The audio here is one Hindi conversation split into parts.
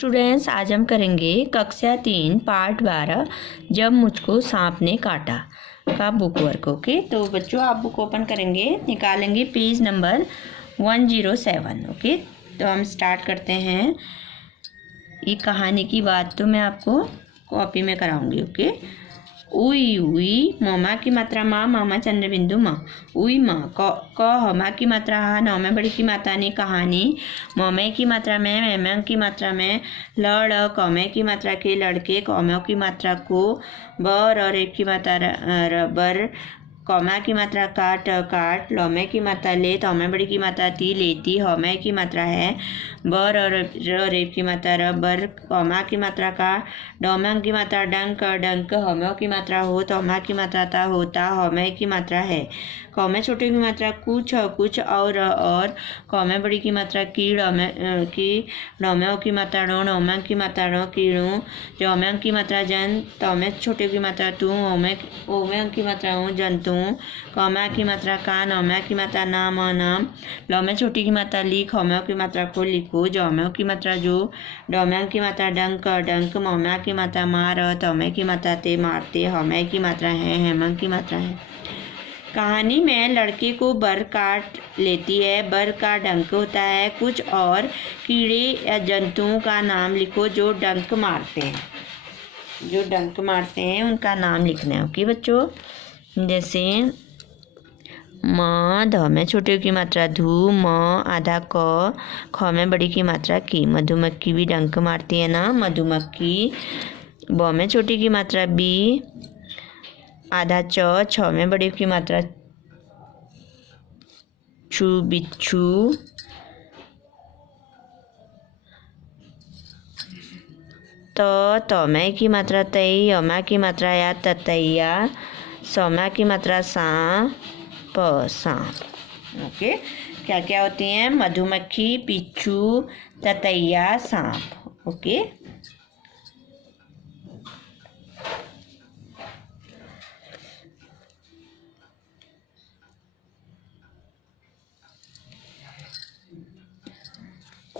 स्टूडेंट्स, आज हम करेंगे कक्षा 3 पार्ट 12 जब मुझको सांप ने काटा का बुक वर्क। ओके, तो बच्चों आप बुक ओपन करेंगे, निकालेंगे पेज नंबर 107। ओके, तो हम स्टार्ट करते हैं। ये कहानी की बात तो मैं आपको कॉपी में कराऊंगी। ओके, उई उई मोमा की मात्रा माँ, मामा चंद्रबिंदु माँ। उई माँ क हमा की मात्रा हा, नौमे बड़ी की मात्रा ने कहानी। मोमे की मात्रा में, मैम की मात्रा में, लड़ कौमे की मात्रा के लड़के, कौमों की मात्रा को, बर और एक की मात्रा रबर, कौमा की मात्रा काट काट, लौमे की मात्रा ले, तौमे बड़ी की मात्रा ती लेती, हौमे की मात्रा है, बर और रेप की मात्रा रबर, कौमा की मात्रा का, डौमा की मात्रा डंक डंक, हौमे की मात्रा हो, तौमा की मात्रा ता होता, हौमे की मात्रा है, कौमे छोटे की मात्रा कुछ कुछ और, कौमे बड़ी की मात्रा की, डौमे की मात्रा रो, नौमे की मात्रा रो कीड़ू, जौमे की मात्रा जन, तौमे छोटे की मात्रा तू, ओमे की मात्रा हो जंतु, कौमा की मात्रा का, नौमे की मात्रा नाम नाम, लौमे छोटी की मात्रा लिख, हौमे की मात्रा को लिखो, जौमे की मात्रा जो, डौमे की मात्रा डंक डंक, मौमे की मात्रा मार, तौमे की मात्रा ते मारते, हौमे की मात्रा है, हेमंत की मात्रा है। कहानी में लड़के को बर काट लेती है, बर का डंक होता है। कुछ और कीड़े या जंतुओं का नाम लिखो जो डंक मारते हैं, जो डंक मारते हैं उनका नाम लिखना है। ओके बच्चों, जैसे म, ध में छोटे की मात्रा धू, म आधा क, ख में बड़ी की मात्रा की। मधुमक्खी भी डंक मारती है ना, मधुमक्खी। ब में छोटी की मात्रा बी, आधा च, छ में बड़ी की मात्रा छू, बिच्छू। त में की मात्रा तई, अमा की मात्रा या ततैया, समा की मात्रा सांप, सांप। ओके, क्या क्या होती हैं? मधुमक्खी, बिच्छू, ततैया, सांप। ओके,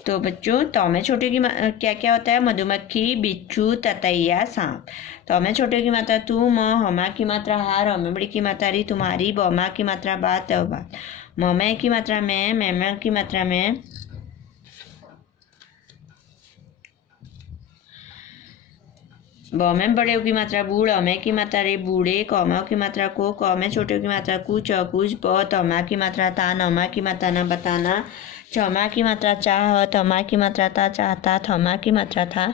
तो बच्चों तो में छोटे की क्या क्या होता है? मधुमक्खी, बिच्छू, ततैया, सांप। तो में छोटे की मात्रा तू, म, हमा की मात्रा हार, हमें बड़ी की मात्रा री तुम्हारी, बौमा की मात्रा बात बात, मोमे की मात्रा में, मैम की मात्रा में, बौमे बड़े की मात्रा बूढ़, अमे की मात्रा रे बूढ़े, कौमा की मात्रा को, कौमे छोटे की मात्रा कुछ कुछ, ब तमा की मात्रा ता, नमा की मात्रा न बताना, चौमा की मात्रा चाह, तमा की मात्रा था चाहता, थमा की मात्रा था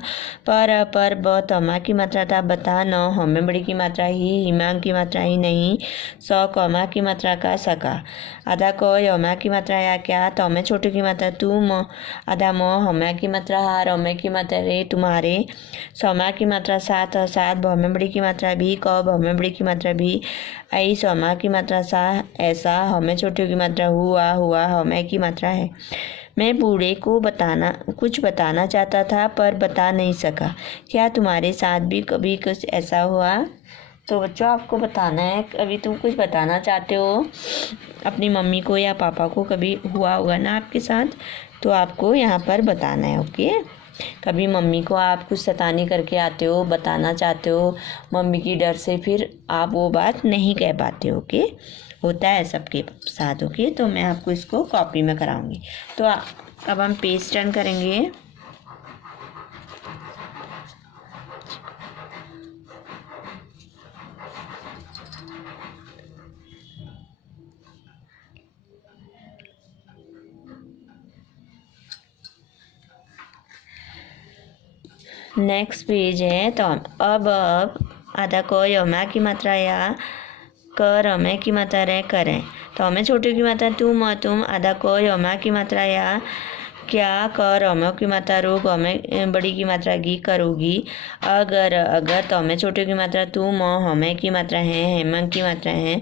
पर, ब तमा की मात्रा था बता, न हमें बड़ी की मात्रा ही, हिमांग की मात्रा ही नहीं, सौ कौमा की मात्रा का सका, आधा क यमा की मात्रा या क्या, तमे छोटे की मात्रा तू, म आधा म, हमें की मात्रा हार, हमें की मात्रा रे तुम्हारे, सौमा की मात्रा सात सात, भमे बड़ी की मात्रा भी, क भमे बड़ी की मात्रा भी, आई सौमा की मात्रा सा ऐसा, हमें छोटे की मात्रा हुआ हुआ, हमें की मात्रा है। मैं बूढ़े को कुछ बताना चाहता था पर बता नहीं सका। क्या तुम्हारे साथ भी कभी कुछ ऐसा हुआ? तो बच्चों आपको बताना है, अभी तुम कुछ बताना चाहते हो अपनी मम्मी को या पापा को, कभी हुआ होगा ना आपके साथ, तो आपको यहाँ पर बताना है। ओके, कभी मम्मी को आप कुछ शैतानी करके आते हो, बताना चाहते हो, मम्मी की डर से फिर आप वो बात नहीं कह पाते। ओके, होता है सबके साथ। ओके, तो मैं आपको इसको कॉपी में कराऊंगी। तो अब हम पेज टर्न करेंगे। नेक्स्ट पेज है। तो अब आधा क यमा की मात्रा या, कर हमें की मात्रा रे करें, तो हमें छोटे की मात्रा तुम, तुम आधा क यमा की मात्रा या क्या, कर हमें की मात्रा रोग, हमें बड़ी की मात्रा गी करोगी, अगर तो हमें छोटे की मात्रा तू, म हमें की मात्रा है, हेमंत की मात्रा है,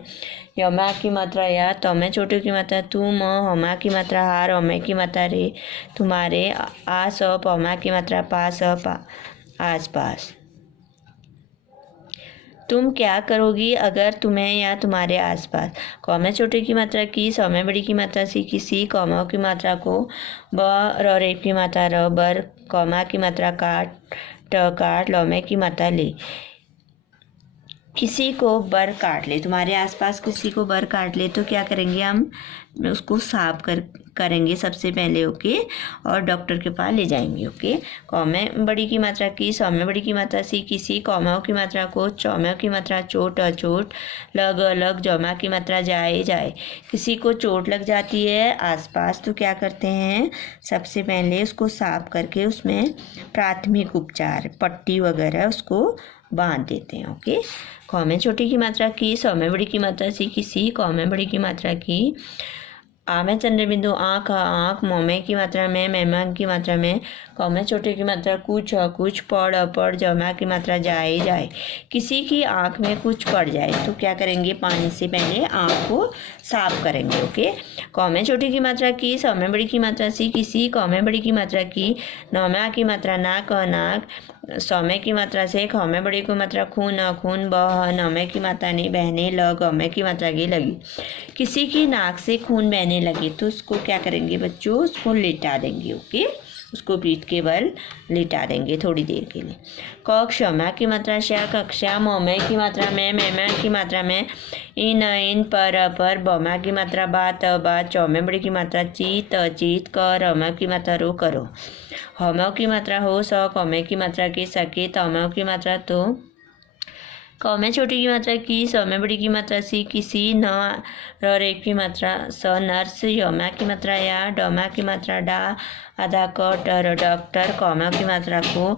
यमा की मात्रा या, तो हमें छोटे की मात्रा तू, म हमा की मात्रा हार, हमें की मात्रा रे तुम्हारे, आस हमा की मात्रा पास आस पास। तुम क्या करोगी अगर तुम्हें या तुम्हारे आसपास, कौमे छोटे की मात्रा की, सौमे बड़ी की मात्रा सी, किसी कौमाओं की मात्रा को, ब र रेप की मात्रा र, बर कौमा की मात्रा काट, ट काट, लौमे की मात्रा ले। किसी को बर काट ले, तुम्हारे आसपास किसी को बर काट ले तो क्या करेंगे हम, उसको साफ करेंगे सबसे पहले, ओके, और डॉक्टर के पास ले जाएंगे, ओके। कौमे बड़ी की मात्रा की, सौमे बड़ी की मात्रा सी, किसी, कौमाओं की मात्रा को, चौमाओं की मात्रा चोट, अचोट, लग, अलग, जौमा की मात्रा जाए, जाए। किसी को चोट लग जाती है आसपास तो क्या करते हैं, सबसे पहले उसको साफ करके उसमें प्राथमिक उपचार, पट्टी वगैरह उसको बांध देते हैं, ओके। कौमे छोटी की मात्रा की, सौमे बड़ी की मात्रा सी, किसी, कौमे बड़ी की मात्रा की, आमे चंद्र बिंदु आँख, आँख, मोमे की मात्रा में, मेहमान की मात्रा में, कौमे छोटे की मात्रा कुछ, कुछ, पड़, अपड़, जमा की मात्रा जाए, जाए। किसी की आँख में कुछ पड़ जाए तो क्या करेंगे, पानी से पहले आँख को साफ करेंगे, ओके। कौमे छोटी की मात्रा की, सौमे बड़ी की मात्रा सी, किसी, कौमे बड़ी की मात्रा की, नौमा की मात्रा नाक, नाक, सौमे की मात्रा से, खौमे बड़ी की मात्रा खून, खून, बह, नौमे की मात्रा ने, बहने, लग, गौमे की मात्रा की, लगी। किसी की नाक से खून बहने लगे तो उसको क्या करेंगे बच्चों, उसको लिटा देंगे, ओके, उसको पीठ के बल लिटा देंगे थोड़ी देर के लिए। क क्षमा की मात्रा शा, कक्षा, मोमे की मात्रा में, मेहमान की मात्रा में, इन, पर, बौमा की मात्रा बा, त, चौमे बड़ी की मात्रा चीत, चीत, क, रमा की मात्रा रो, करो। हौमों की मात्रा हो, स, कौमे की मात्रा के, सके, तौमों की मात्रा तो, कौमे छोटी की मात्रा की, सौमे बड़ी की मात्रा सी, किसी, न, रे की मात्रा स, नर्स, यौमा की मात्रा या, डौमा की मात्रा डा, आधा क, टर, डॉक्टर, कौमा की मात्रा को,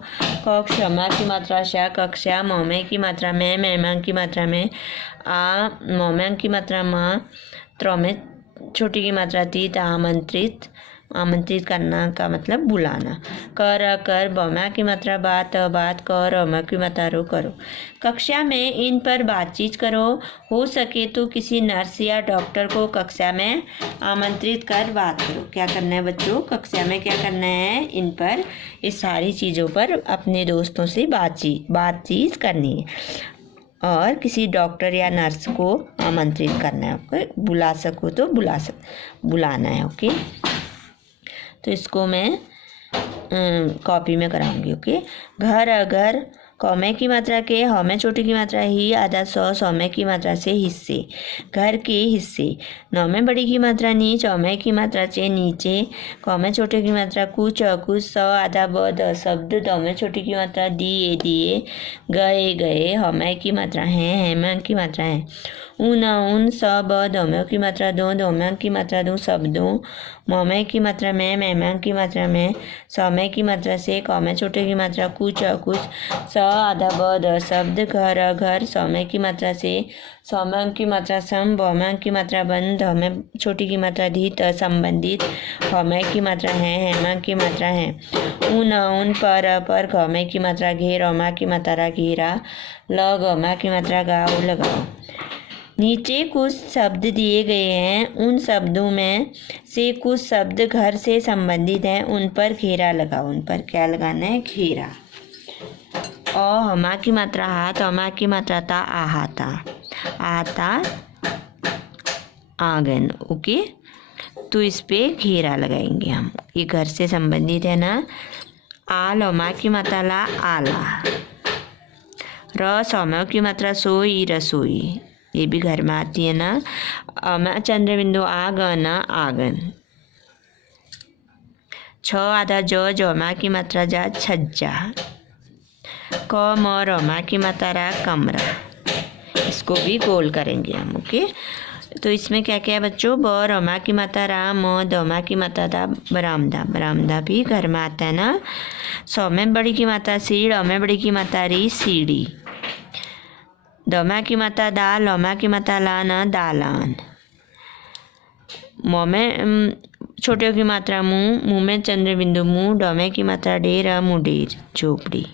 क, क्षमा की मात्रा शा, कक्षा, मोमे की मात्रा में, मेहमान की मात्रा में, आ, मोमे की मात्रा म, त्रौमे छोटी की मात्रा ती, आमंत्रित, आमंत्रित करना का मतलब बुलाना। कर, बौमा की मात्रा बात, बात, कर, अमा की मात्रा रो, करो। कक्षा में इन पर बातचीत करो, हो सके तो किसी नर्स या डॉक्टर को कक्षा में आमंत्रित कर बात करो। क्या करना है बच्चों, कक्षा में क्या करना है, इन पर, इस सारी चीज़ों पर अपने दोस्तों से बातचीत करनी है और किसी डॉक्टर या नर्स को आमंत्रित करना है, ओके, बुला सको तो बुलाना है, ओके। तो इसको मैं कॉपी में कराऊंगी, ओके। घर, अगर, कौमे की मात्रा के, हौमे छोटी की मात्रा ही, आधा सौ, सौमे की मात्रा से, हिस्से, घर के हिस्से, नौमे बड़ी की मात्रा नी, चौमे की मात्रा से, नीचे, कौमे छोटे की मात्रा कुछ, कुछ, सौ, आधा ब, द, शब्द, दौमे छोटी की मात्रा दिए, दिए, गए, गए, हौमे की मात्रा है, हेमा की मात्रा है, उन, सब, दौमे की मात्रा दो, दौमे की मात्रा दो, शब्दों, मोमे की मात्रा में, मेहमान की मात्रा में, सौमे की मात्रा से, कौमे छोटे की मात्रा कुछ, कुछ, स, आधा ब, द, शब्द, घर, घर, सौमे की मात्रा से, सौमे की मात्रा सम, बौमे की मात्रा बंद, हौमे छोटी की मात्रा धित, संबंधित, हौमे की मात्रा है, हेमा की मात्रा है, उन, पर, गौमे की मात्रा घेर, औमा की मात्रा घेरा, ल, गौमा की मात्रा गाओ, लगाओ। नीचे कुछ शब्द दिए गए हैं, उन शब्दों में से कुछ शब्द घर से संबंधित हैं, उन पर घेरा लगाओ। उन पर क्या लगाना है, घेरा। और हमा की मात्रा हाथ, अमा की मात्रा ता, आहाता, आता, आंगन, ओके। तो इस पे घेरा लगाएंगे हम, ये घर से संबंधित है ना। आल, अमा की मात्रा ला, आला। र, सौम्यों की मात्रा सोई, रसोई, ये भी घर में आती है ना। अमा चंद्र बिंदु आगन, आंगन। छ, आधा ज, जौमा की मात्रा जा, छज्जा। क, म, रमा की मात्रा रा, कमरा। इसको भी गोल करेंगे हम, ओके। तो इसमें क्या क्या है बच्चों, ब, रमा की मात्रा रा, म, दौमा की मात्रा दा, बरामदा। बरामदा भी घर में आता है ना। सौ में बड़ी की मात्रा सीढ़, अमे बड़ी की मात्रा री, सीढ़ी। दौमा की मात्रा दाल, लौमा की मात्रा लान, दालान। मों में छोटे की मात्रा मुँह, मुँह में चंद्र बिंदु मुँह, डौमे की मात्रा ढेर, मुडेर, झोपड़ी।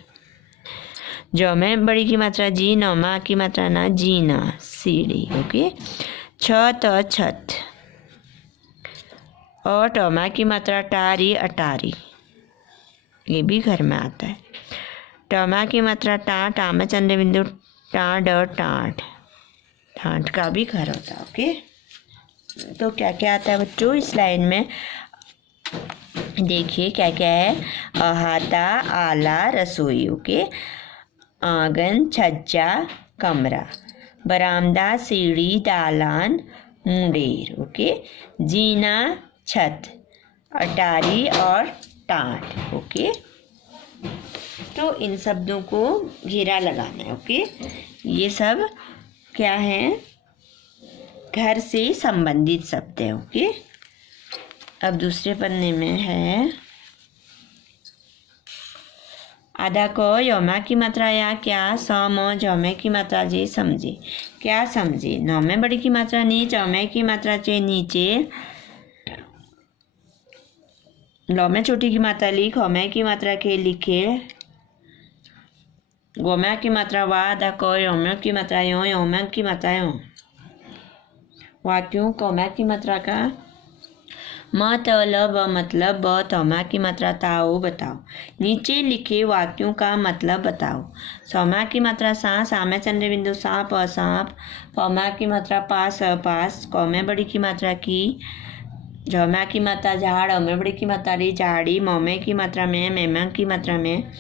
जौ में बड़ी की मात्रा जी, नौमा की मात्रा ना, जीना, सीढ़ी, ओके। छत, छत। और टौमा की मात्रा टारी, अटारी, ये भी घर में आता है। टौमा की मात्रा टाट, आमा चंद्र बिंदु टाट, टाट, टाट का भी घर होता है, ओके। तो क्या क्या आता है बच्चों इस लाइन में, देखिए क्या क्या है। अहाता, आला, रसोई, ओके। आंगन, छज्जा, कमरा। बरामदा, सीढ़ी, दालान, मुंडेर, ओके। जीना, छत। अटारी और टाट, ओके। तो इन शब्दों को घेरा लगाना है, ओके। ये सब क्या है, घर से संबंधित शब्द है, ओके। अब दूसरे पन्ने में है आधा क यौमा की मात्रा या क्या, सम जौमे की मात्रा जे समझे। क्या समझे, नौमे बड़ी की मात्रा नी, चौमे की मात्रा चे नीचे, लौमे छोटी की मात्रा लिख, हौमे की मात्रा के लिखे, गोम्या की मात्रा वा, आधा क यौमे की मात्रा यो, यौमे की मात्रा यो। वाक्यों कौमा की मात्रा का मतलब मतलब ब तौमा की मात्रा ताओ बताओ। नीचे लिखे वाक्यों का मतलब बताओ। सौमा की मात्रा सा, सामे चंद्र बिंदु सा, प सांप। पौमा की मात्रा पास, पास। कौमे बड़ी की मात्रा की। झौमा की मात्रा झाड़, अमे बड़ी की मात्रा री, झाड़ी। मौमे की मात्रा में, मेमा की मात्रा में।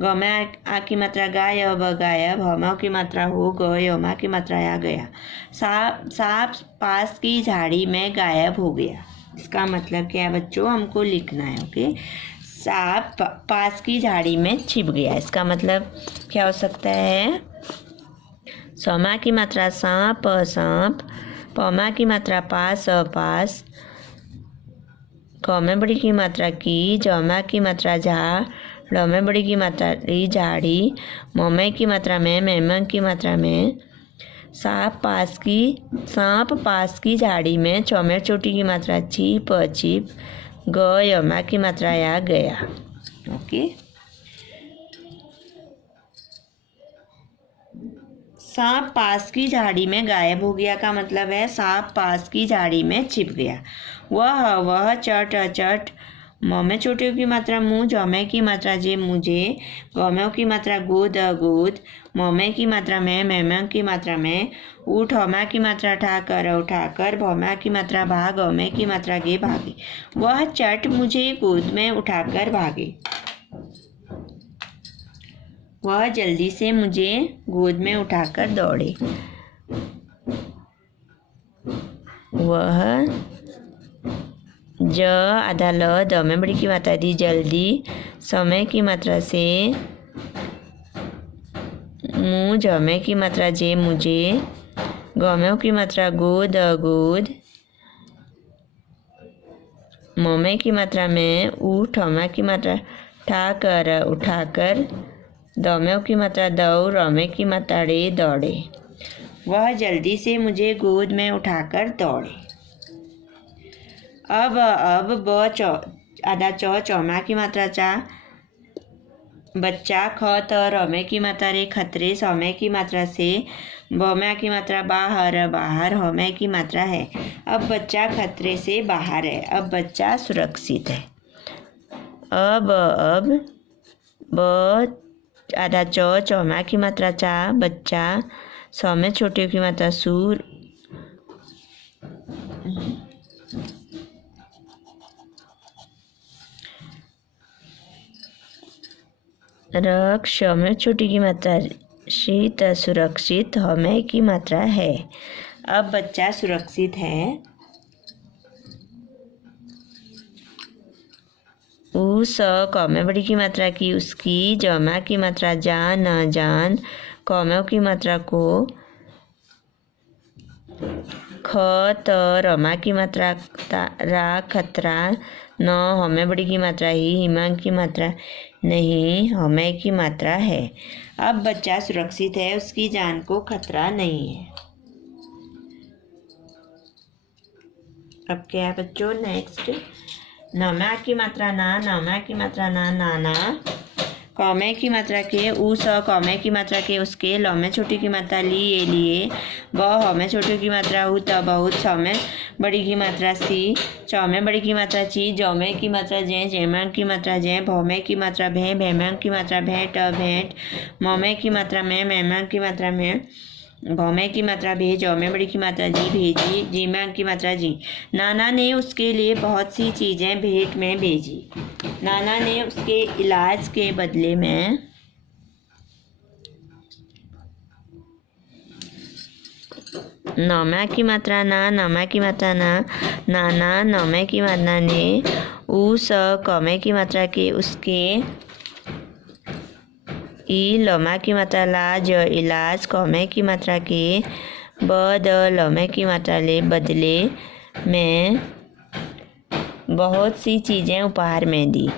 गौमे आ की मात्रा गायब, गायब। हौमा की मात्रा हो, गए। हौमा की मात्रा आ गया। सांप पास की झाड़ी में गायब हो गया। इसका मतलब क्या है बच्चों, हमको लिखना है, ओके। सांप पास की झाड़ी में छिप गया, इसका मतलब क्या हो सकता है। सौमा की मात्रा सांप, सांप। पौमा की मात्रा पास, पास। कौमे बड़ी की मात्रा की। जौमा की मात्रा झा। लौमे बड़ी की मात्रा री, झाड़ी। मौमे की मात्रा में, मेमा की मात्रा में। सांप पास की झाड़ी में। चौमे चोटी की मात्रा छिप, छिप। ग यमा की मात्रा या, गया, ओके। सांप पास की झाड़ी में गायब हो गया का मतलब है सांप पास की झाड़ी में छिप गया। वह चट, चट। मौमे चोटियों की मात्रा मुँह, जौमे की मात्रा जे मुझे। गौमे की मात्रा गोद, गोद। मौमे की मात्रा में, मेमा की मात्रा में। ऊठ, हौमा की मात्रा उठाकर, उठाकर। भौमा की मात्रा भाग, हौमे की मात्रा गे, भागे। वह चट मुझे गोद में उठाकर भागे। वह जल्दी से मुझे गोद में उठाकर दौड़े। वह ज आधा ल, दमे बड़ी की मात्रा दी, जल्दी। समय की मात्रा से। मुँह, जमे की मात्रा जे, मुझे। गौमे की मात्रा गोद, गोद। मौमे की मात्रा में, ऊठ। हौमा की मात्रा ठाकर, उठाकर। दौमे की मात्रा दौड़, रौमे की मात्रा रे, दौड़े। वह जल्दी से मुझे गोद में उठाकर दौड़े। अब आधा चौमा की मात्रा चा, बच्चा। ख त रौमे की मात्रा रे, खतरे। सौमे की मात्रा से। बौमे की मात्रा बाहर, बाहर। हौमे की मात्रा है। अब बच्चा खतरे से बाहर है, अब बच्चा सुरक्षित है। अब ब आधा चौमा की मात्रा चा, बच्चा। सौमे छोटे की मात्रा सूर। रक्ष में छोटी की मात्रा शीत, सुरक्षित। हमें की मात्रा है। अब बच्चा सुरक्षित है। उस कौमे बड़ी की मात्रा की, उसकी। जमा की मात्रा जान, न जान। कौमे की मात्रा को। ख त रमा की मात्रा रा, खतरा। न हमें बड़ी की मात्रा ही, हिमांग की मात्रा नहीं, हमें की मात्रा है। अब बच्चा सुरक्षित है, उसकी जान को खतरा नहीं है। अब क्या है बच्चों, नेक्स्ट। नमा की मात्रा ना, नमा की मात्रा ना, नाना। कौमे की मात्रा के, ऊ स। कौमे की मात्रा के, उसके। लौमे छोटी की मात्रा ली, ये लिए। ब हमें छोटी की मात्रा हु, त बहुत। सौमे बड़ी की मात्रा सी। चौमे बड़ी की मात्रा ची। जौमे की मात्रा जै, जैमा की मात्रा जै। भौमे की मात्रा भै, भैमा की मात्रा भै, ट भेंट। मौमे की मात्रा में, मैमा की मात्रा में। भौमे की मात्रा भे, जौ में बड़ी की मात्रा जी, भेजी, जी में की मात्रा जी। नाना ने उसके लिए बहुत सी चीज़ें भेंट में भेजी। नाना ने उसके इलाज के बदले में नौमा की मात्रा ना, नौमा की मात्रा ना, नाना, नौमे की मात्रा ने, उस कौमे की मात्रा के, उसके, ई लौमा की मात्रा ला, ज इलाज कौमे की मात्रा के, ब द लौमे की मात्रा ले, बदले में बहुत सी चीज़ें उपहार में दी।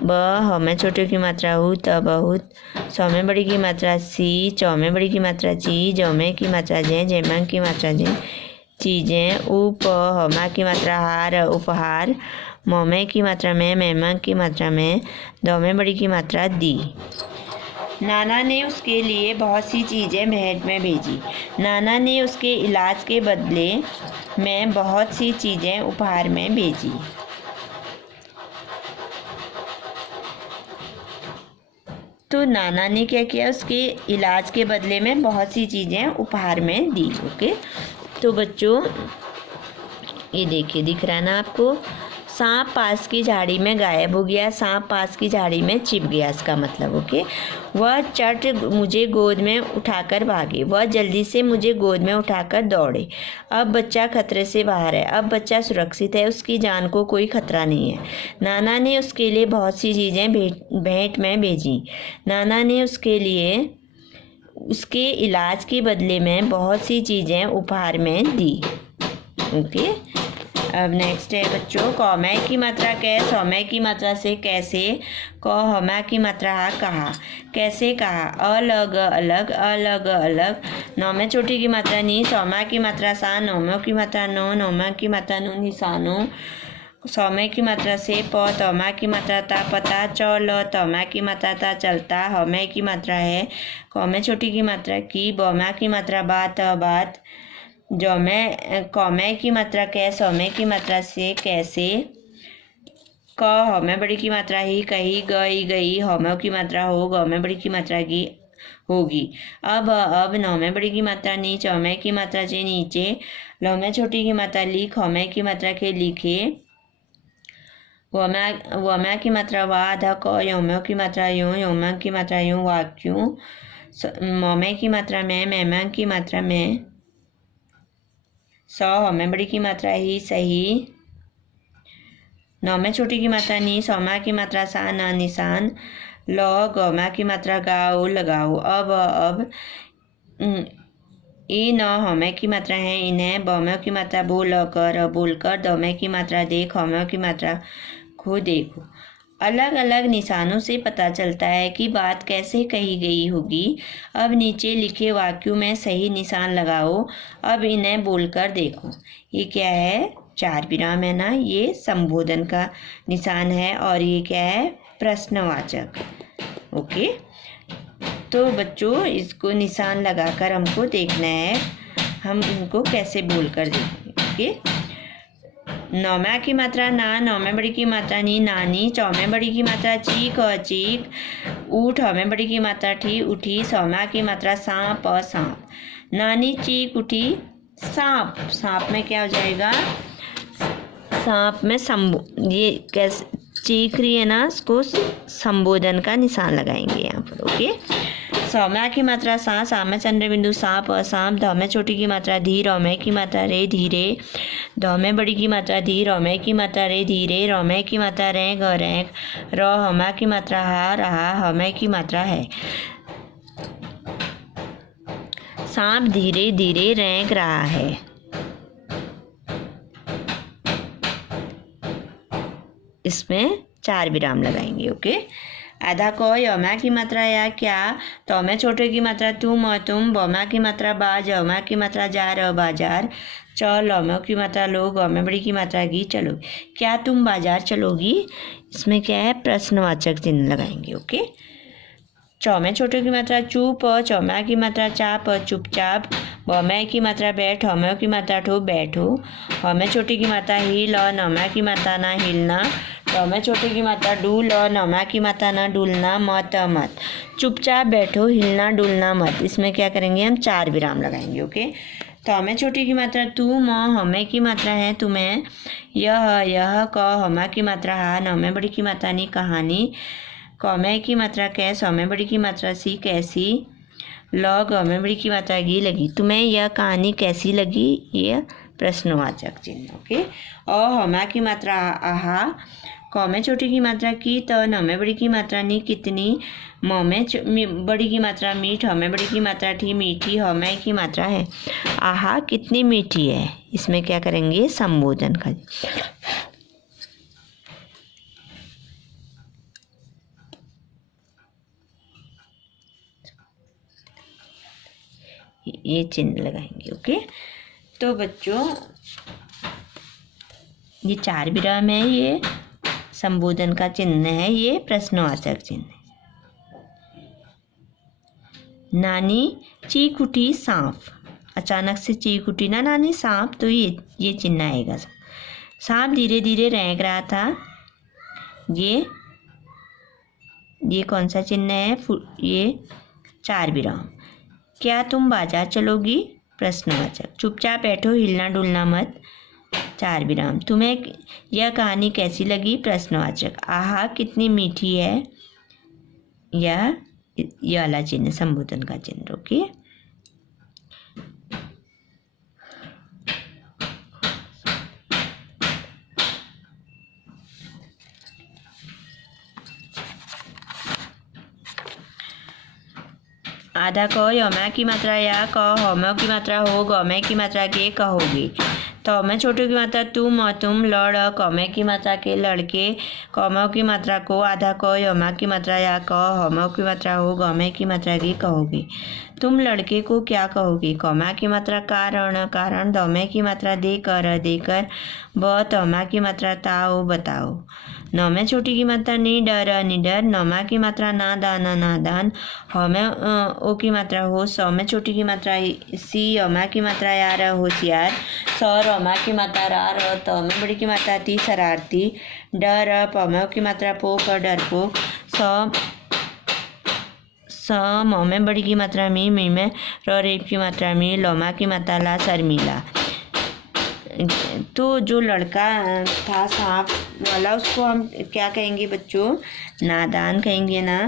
ब हमें छोटे की मात्रा हु, त बहुत, सौ में बड़ी की मात्रा सी, चौ में बड़ी की मात्रा ची, जौ में की मात्रा जे, जैमा की मात्रा जे, चीज़ें, उप हमा की मात्रा हार, उपहार, मौमे की मात्रा में, मेहमान की मात्रा में, दौ में बड़ी की मात्रा दी। नाना ने उसके लिए बहुत सी चीज़ें भेंट में भेजी। नाना ने उसके इलाज के बदले में बहुत सी चीज़ें उपहार में भेजी। तो नाना ने क्या किया, उसके इलाज के बदले में बहुत सी चीज़ें उपहार में दी। ओके, तो बच्चों ये देखिए, दिख रहा है ना आपको, सांप पास की झाड़ी में गायब हो गया, सांप पास की झाड़ी में छिप गया, इसका मतलब। ओके, वह चट मुझे गोद में उठाकर भागे, वह जल्दी से मुझे गोद में उठाकर दौड़े। अब बच्चा खतरे से बाहर है, अब बच्चा सुरक्षित है, उसकी जान को कोई खतरा नहीं है। नाना ने उसके लिए बहुत सी चीज़ें भेंट में भेजी। नाना ने उसके लिए उसके इलाज के बदले में बहुत सी चीज़ें उपहार में दी। ओके, अब नेक्स्ट है बच्चों, कौमे की मात्रा कै, सौमे की मात्रा से कैसे, क हमा की मात्रा हा, कहा, कैसे कहा, अलग अलग, अलग अलग, नौ में छोटी की मात्रा नी, सौमा की मात्रा सा, नौमों की मात्रा नो, नौमा की मात्रा नु, निशानो, सौमे की मात्रा से, प तौमा की मात्रा ता, पता, चौल तौमा की मात्रा ता, चलता, हमे की मात्रा है, कौमे छोटी की मात्रा की, बौमा की मात्रा बात, बात, जौ में कौमे की मात्रा कै, सौमे की मात्रा से, कैसे, क हमें बड़ी की मात्रा ही, कही, गई, गई, हमें की मात्रा हो, गौ में बड़ी की मात्रा की, होगी। अब, नौ में बड़ी की मात्रा नी, चौ में की मात्रा से, नीचे, लौ में छोटी की मात्रा ली, खौ में की मात्रा के, लिखे, वमा की मात्रा वा, ध क, यौमों की मात्रा यूं, यौमा की मात्रा यूं, वाक्यों, मौमे की मात्रा में, मेहमान की मात्रा में, सौ हमें बड़ी की मात्रा ही, सही, नौ में छोटी की मात्रा नी, सौमा की मात्रा सा, न, निशान, लौ, गौमा की मात्रा गाओ, लगाओ। अब ई नौ हमें की मात्रा है, इन्हें, बौमे की मात्रा बोल कर, बोलकर, दौमे की मात्रा देख, हमें की मात्रा को देखो। अलग अलग निशानों से पता चलता है कि बात कैसे कही गई होगी। अब नीचे लिखे वाक्यों में सही निशान लगाओ। अब इन्हें बोलकर देखो। ये क्या है, चार विराम है ना, ये संबोधन का निशान है, और ये क्या है, प्रश्नवाचक। ओके, तो बच्चों इसको निशान लगाकर हमको देखना है हम इनको कैसे बोलकर देखेंगे। ओके, नौमा की मात्रा ना, नौ में बड़ी की मात्रा नी, नानी, चौ में बड़ी की मात्रा चीक, चीक, ऊठ, हमें बड़ी की मात्रा ठी, उठी, सौमा की मात्रा सांप, सांप, नानी चीक उठी, सांप, सांप में क्या हो जाएगा, सांप में ये कैसे चीख रही है ना, इसको संबोधन का निशान लगाएंगे यहाँ पर। ओके, सौम्या की मात्रा सा, सा में चंद्र बिंदु, सांप, असाम, ध में छोटी की मात्रा धी, रौ में की मात्रा रे, धीरे, ध में बड़ी की मात्रा धी, रौ में की मात्रा रे, धीरे, रौ में की मात्रा रैंक, रैंक, रौ हमा की मात्रा हा, रहा, हमें की मात्रा है। सांप धीरे धीरे रैंक रहा है। इसमें चार विराम लगाएंगे। ओके, आधा को, यौमा की मात्रा या क्या, तो में छोटे की मात्रा तुम और तुम, बौमा की मात्रा बा, जौमा की मात्रा जा, र बाजार, च लौमा की मात्रा लो, गौ में बड़ी की मात्रा गी, चलो, क्या तुम बाजार चलोगी। इसमें क्या है, प्रश्नवाचक चिन्ह लगाएंगे। ओके, चौ में छोटे की मात्रा चुप, चौमा की मात्रा चाप, चुपचाप, बौमा की मात्रा बैठ, हमें की मात्रा ठो, बैठो, हमें छोटी की मात्रा हिल, नौमा की मात्रा ना, हिलना, में छोटे की मात्रा डू ल, नमा की मात्रा न डुलना, मत मत। चुपचाप बैठो, हिलना डुलना मत। इसमें क्या करेंगे हम 4 विराम लगाएंगे। ओके, तो में छोटे की मात्रा तू, म हमें की मात्रा है तुम्हें, यह क हमा की मात्रा हा, न में बड़ी की मात्रा नी कहानी, क में की मात्रा कैस, में बड़ी की मात्रा सी कैसी, लॉग में बड़ी की मात्रा गी लगी। तुम्हें यह कहानी कैसी लगी, ये प्रश्नवाचक चिन्ह। ओके, हमा की मात्रा आहा, क में छोटी की मात्रा की, त न में बड़ी की मात्रा नी कितनी, म में बड़ी की मात्रा मीठ, हमें बड़ी की मात्रा ठी मीठी, हमें की मात्रा है आहा कितनी मीठी है। इसमें क्या करेंगे संबोधन का। ये चिन्ह लगाएंगे। ओके, तो बच्चों ये 4 विराम है, ये संबोधन का चिन्ह है, ये प्रश्नवाचक चिन्ह है। नानी चीख उठी सांप, अचानक से चीख उठी ना नानी सांप, तो ये चिन्ह आएगा। सांप धीरे धीरे रेंग रहा था, ये कौन सा चिन्ह है, ये 4 विराम। क्या तुम बाजार चलोगी, प्रश्नवाचक। चुपचाप बैठो, हिलना डुलना मत, 4 विराम। तुम्हें यह कहानी कैसी लगी, प्रश्नवाचक। आहा कितनी मीठी है, यह वाला चिन्ह संबोधन का चिन्ह। ओके, आधा क यमा की मात्रा या, क हम की मात्रा हो, गमे की मात्रा के कहोगे। तो में छोटे की मात्रा तुम, तुम लड़, कमे की मात्रा के लड़के, कमो की मात्रा को, आधा क यमा की मात्रा या, क हम की मात्रा हो, गमे की मात्रा के कहोगे। तुम लड़के को क्या कहोगे, कमा की मात्रा कारण, कारण, दमे की मात्रा देकर, देकर, ब तमा की मात्रा ताओ, बताओ। न में छोटी की मात्रा निडर, निडर, नमा की मात्रा नादान, नादान, हमें ओ की मात्रा हो, स में छोटी की मात्रा सी, अमा की मात्रा यार, होशियार, स रमा की मात्रा रार, त में बड़ी की मात्रा ती, शरारती, डर, पमो की मात्रा पोक, डरपोक, स म में बड़ी की मात्रा मी में रेप की मात्रा मी, लमा की मात्रा ला, शर्मीला। तो जो लड़का था सांप वाला, उसको हम क्या कहेंगे बच्चों, नादान कहेंगे ना,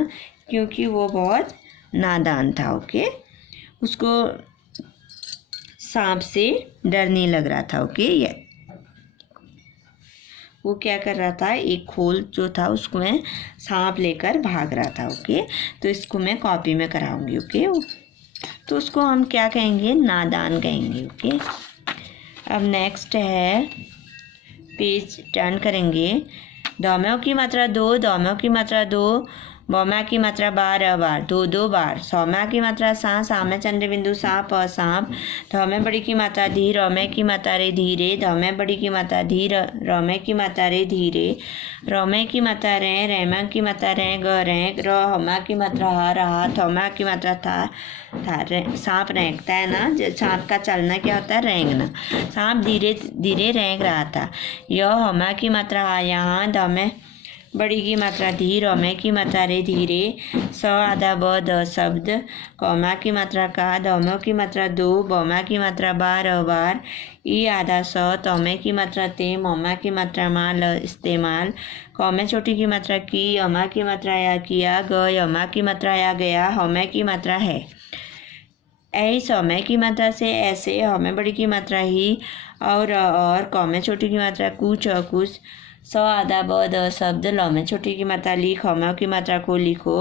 क्योंकि वो बहुत नादान था। ओके, उसको सांप से डर नहीं लग रहा था। ओके, वो क्या कर रहा था, एक खोल जो था उसको मैं सांप लेकर भाग रहा था। ओके, तो इसको मैं कॉपी में कराऊंगी। ओके, तो उसको हम क्या कहेंगे, नादान कहेंगे। ओके, अब नेक्स्ट है, पेज टर्न करेंगे। दौम्यों की मात्रा 2, दौम्यों की मात्रा 2, बौमा की मात्रा 12 बार, 2 बार, सौम्या की मात्रा सा, सामे चंद्र बिंदु सा, प सांप, धौमे बड़ी की मात्रा धी, रौमे की मात्रा रे धीरे, धौमे बड़ी की मात्रा धी, रौमे की मात्रा रे धीरे, रौमे की मात्रा रे, रेमा की मात्रा रे, ग रेंग, र हमा की मात्रा हा, रहा, थौमा की मात्रा था, सांप रेंगता है ना, सांप का चलना क्या होता है, रेंगना। सांप धीरे धीरे रेंग रहा था। यह हमा की मात्रा हा, यहाँ, धौमे बड़ी की मात्रा धी, रौमे की मात्रा रे धीरे, स आधा ब द शब्द, कौमा की मात्रा का, दौमों की मात्रा 2, बौमा की मात्रा 12 बार, ई आधा स, तौमे की मात्रा ते, मौमा की मात्रा माल, इस्तेमाल, कौमे छोटी की मात्रा की, अमा की मात्रा या किया, ग यमा की मात्रा या गया, हमें की मात्रा है। ऐ समय की मात्रा से ऐसे, हमें बड़ी की मात्रा ही, और कौमे छोटी की मात्रा कुछ, कुछ, स आधा ब द शब्द, ल में छोटी की मात्रा लिख, हम की मात्रा को लिखो,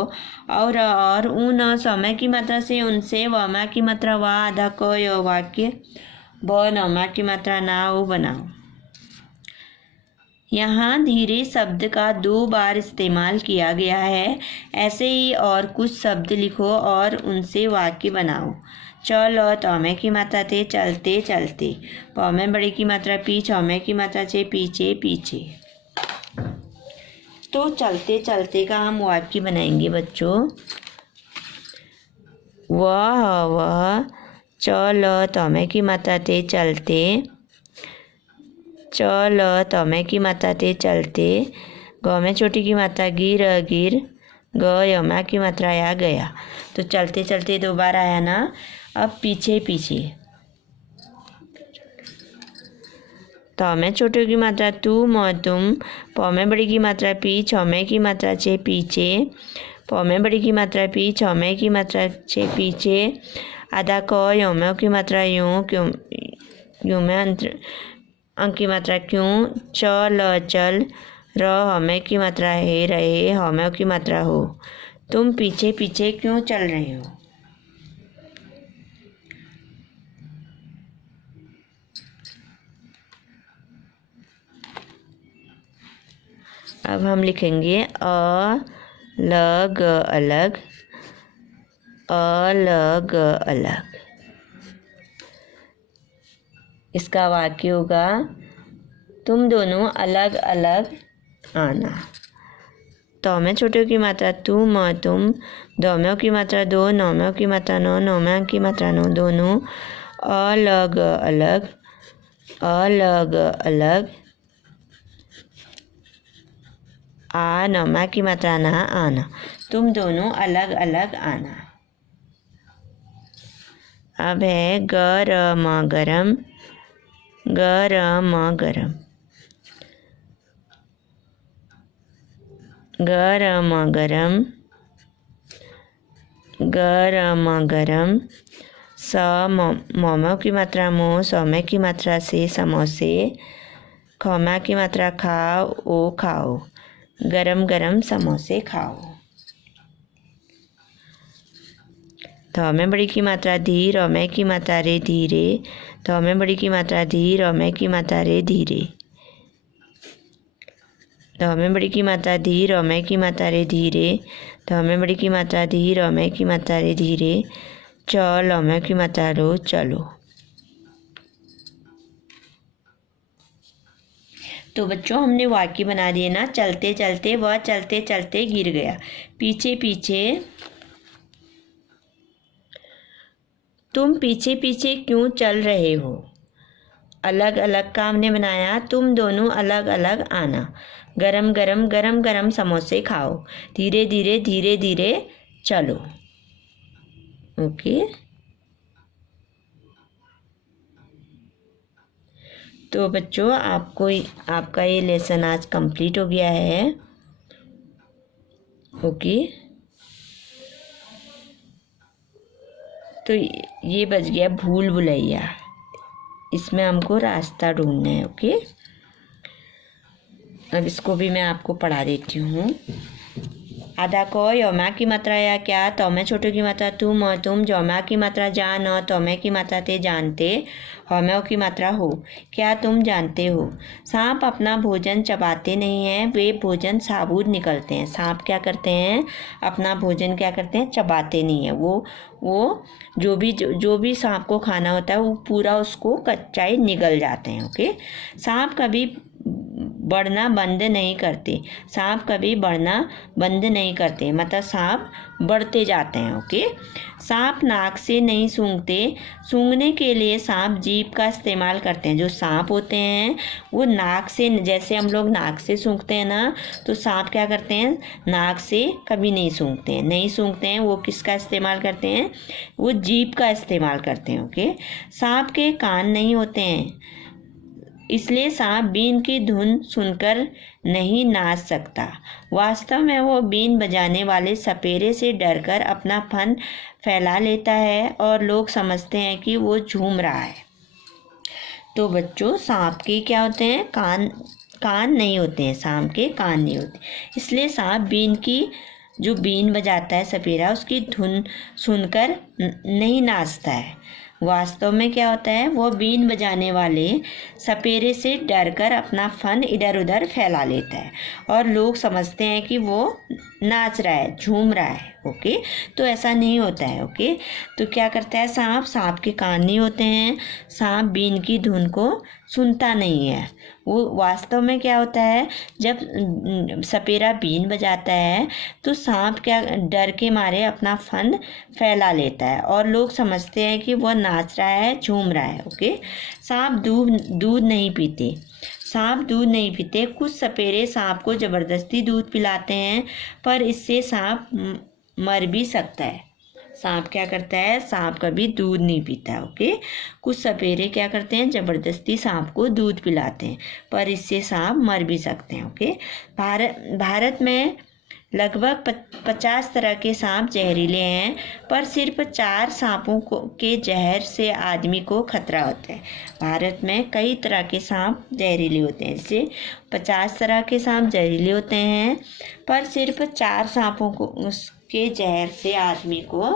और उन समय की मात्रा से उनसे, वमा की मात्रा वा, आधा क य वाक्य, ब नमा की मात्रा ना वो बनाओ। यहाँ धीरे शब्द का 2 बार इस्तेमाल किया गया है। ऐसे ही और कुछ शब्द लिखो और उनसे वाक्य बनाओ। चल और तौमे की मात्रा थे, चलते चलते, पौमे बड़ी की मात्रा पीछ, हमें की मात्रा से पीछे पीछे। तो चलते चलते का हम वाक्य बनाएंगे बच्चों। वह चल तौमे की मात्रा थे, चलते, चल तौमे की मात्रा थे, चलते, ग में छोटी की मात्रा गिर गिर, ग यमा की मात्रा या गया। तो चलते चलते 2 बार आया ना। अब पीछे पीछे, त में छोटे की मात्रा तू म तुम, प में बड़ी की मात्रा पी, छ में की मात्रा चे पीछे, प में बड़ी की मात्रा पी, छ में की मात्रा चे पीछे, आधा क यौम की मात्रा यूँ, क्यों यूँ में अंक की मात्रा क्यों, चल चल, र हमें की मात्रा है रहे, हमें की मात्रा हो। तुम पीछे पीछे क्यों चल रहे हो। अब हम लिखेंगे अलग अलग, अलग अलग। इसका वाक्य होगा तुम दोनों अलग अलग आना। तो में छोटे की मात्रा तू म तुम, दो की मात्रा दो, नौ की मात्रा नौ, नौ में की मात्रा नौ, दोनों अलग अलग, अलग अलग आ, नमा की मात्रा ना आना। तुम दोनों अलग अलग आना। अब है गरम गरम, गरम गरम, गरम गरम, गरम गरम, स मोमो की मात्रा मो, सौमे की मात्रा से समोसे, खौमा की मात्रा खाओ, ओ खाओ, गरम गरम समोसे खाओ। थौमे बड़ी की मात्रा धी, रौमे की मात्रा रे धीरे, थौमे बड़ी की मात्रा धी, रौमे की मात्रा रे धीरे, थौमे बड़ी की मात्रा धी, रौमे की मात्रा रे धीरे, थौमे बड़ी की मात्रा धी, रौमे की मात्रा रे धीरे, चल लौमे की मात्रा रो चलो। तो बच्चों हमने वाक्य बना दिए ना। चलते चलते वह चलते चलते गिर गया, पीछे पीछे, तुम पीछे पीछे क्यों चल रहे हो। अलग अलग का हमने बनाया, तुम दोनों अलग अलग आना, गरम गरम गरम गरम समोसे खाओ, धीरे धीरे धीरे धीरे चलो। ओके, तो बच्चों आपका ये लेसन आज कंप्लीट हो गया है। ओके, तो ये बच गया भूल भुलैया, इसमें हमको रास्ता ढूंढना है। ओके, अब इसको भी मैं आपको पढ़ा देती हूँ। आधा को यौमा की मात्रा या क्या, तो में छोटे की मात्रा तुम और तुम, जौमा की मात्रा जान और तोमे की मात्रा ते जानते, हमें की मात्रा हो, क्या तुम जानते हो। सांप अपना भोजन चबाते नहीं हैं, वे भोजन साबुत निकलते हैं। सांप क्या करते हैं, अपना भोजन क्या करते हैं, चबाते नहीं है। वो जो भी सांप को खाना होता है वो पूरा उसको कच्चा ही निगल जाते हैं। ओके, सांप कभी बढ़ना बंद नहीं करते, सांप कभी बढ़ना बंद नहीं करते, मतलब सांप बढ़ते जाते हैं। ओके, सांप नाक से नहीं सूंघते, सूंघने के लिए सांप जीभ का इस्तेमाल करते हैं। जो सांप होते हैं वो नाक से, जैसे हम लोग नाक से सूंघते हैं ना, तो सांप क्या करते हैं, नाक से कभी नहीं सूंघते हैं, नहीं सूंघते हैं। वो किसका इस्तेमाल करते हैं, वो जीभ का इस्तेमाल करते हैं। ओके, सांप के कान नहीं होते हैं, इसलिए सांप बीन की धुन सुनकर नहीं नाच सकता। वास्तव में वो बीन बजाने वाले सपेरे से डरकर अपना फन फैला लेता है और लोग समझते हैं कि वो झूम रहा है। तो बच्चों, सांप के क्या होते हैं, कान नहीं होते हैं, सांप के कान नहीं होते, इसलिए सांप बीन की, जो बीन बजाता है सपेरा, उसकी धुन सुनकर नहीं नाचता है। वास्तव में क्या होता है, वो बीन बजाने वाले सपेरे से डरकर अपना फन इधर उधर फैला लेता है और लोग समझते हैं कि वो नाच रहा है, झूम रहा है। ओके, तो ऐसा नहीं होता है। ओके, तो क्या करता है सांप के कान नहीं होते हैं, सांप बीन की धुन को सुनता नहीं है। वो वास्तव में क्या होता है, जब सपेरा बीन बजाता है तो सांप क्या डर के मारे अपना फन फैला लेता है और लोग समझते हैं कि वह नाच रहा है, झूम रहा है। ओके, सांप दूध नहीं पीते, सांप दूध नहीं पीते। कुछ सपेरे सांप को ज़बरदस्ती दूध पिलाते हैं, पर इससे सांप मर भी सकता है। सांप क्या करता है, सांप कभी दूध नहीं पीता। ओके, कुछ सपेरे क्या करते हैं, ज़बरदस्ती सांप को दूध पिलाते हैं, पर इससे सांप मर भी सकते हैं। ओके, भारत में लगभग 50 तरह के सांप जहरीले हैं, पर सिर्फ 4 सांपों के जहर से आदमी को खतरा होता है। भारत में कई तरह के सांप जहरीले होते हैं, जैसे 50 तरह के सांप जहरीले होते हैं, पर सिर्फ 4 सांपों को उसके जहर से आदमी को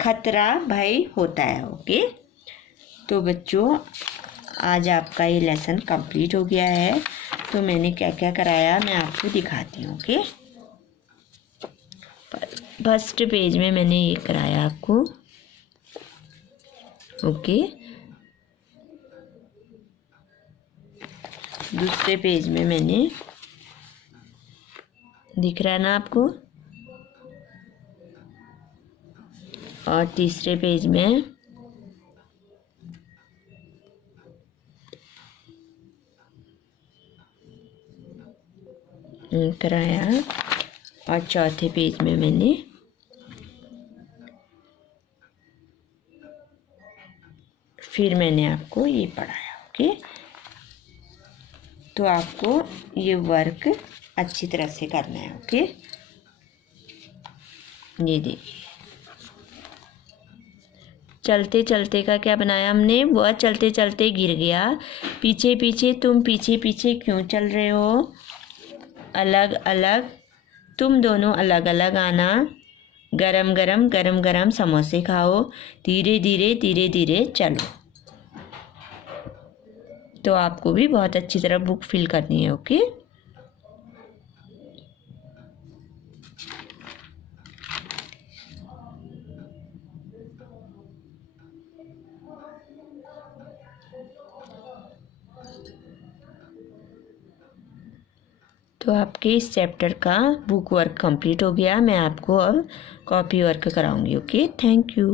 खतरा भय होता है। ओके, तो बच्चों आज आपका ये लेसन कंप्लीट हो गया है। तो मैंने क्या क्या कराया मैं आपको दिखाती हूँ। ओके, फर्स्ट पेज में मैंने ये कराया आपको। ओके, दूसरे पेज में मैंने, दिख रहा है ना आपको, और तीसरे पेज में कराया, और चौथे पेज में मैंने फिर मैंने आपको ये पढ़ाया। ओके, तो आपको ये वर्क अच्छी तरह से करना है। ओके, ये देखिए, चलते चलते का क्या बनाया हमने, वह चलते चलते गिर गया, पीछे पीछे तुम पीछे पीछे क्यों चल रहे हो, अलग अलग तुम दोनों अलग अलग आना, गरम गरम गरम गरम समोसे खाओ, धीरे धीरे धीरे धीरे चलो। तो आपको भी बहुत अच्छी तरह बुक फिल करनी है। ओके, तो आपके इस चैप्टर का बुक वर्क कंप्लीट हो गया। मैं आपको अब कॉपी वर्क कराऊंगी। Okay, thank you.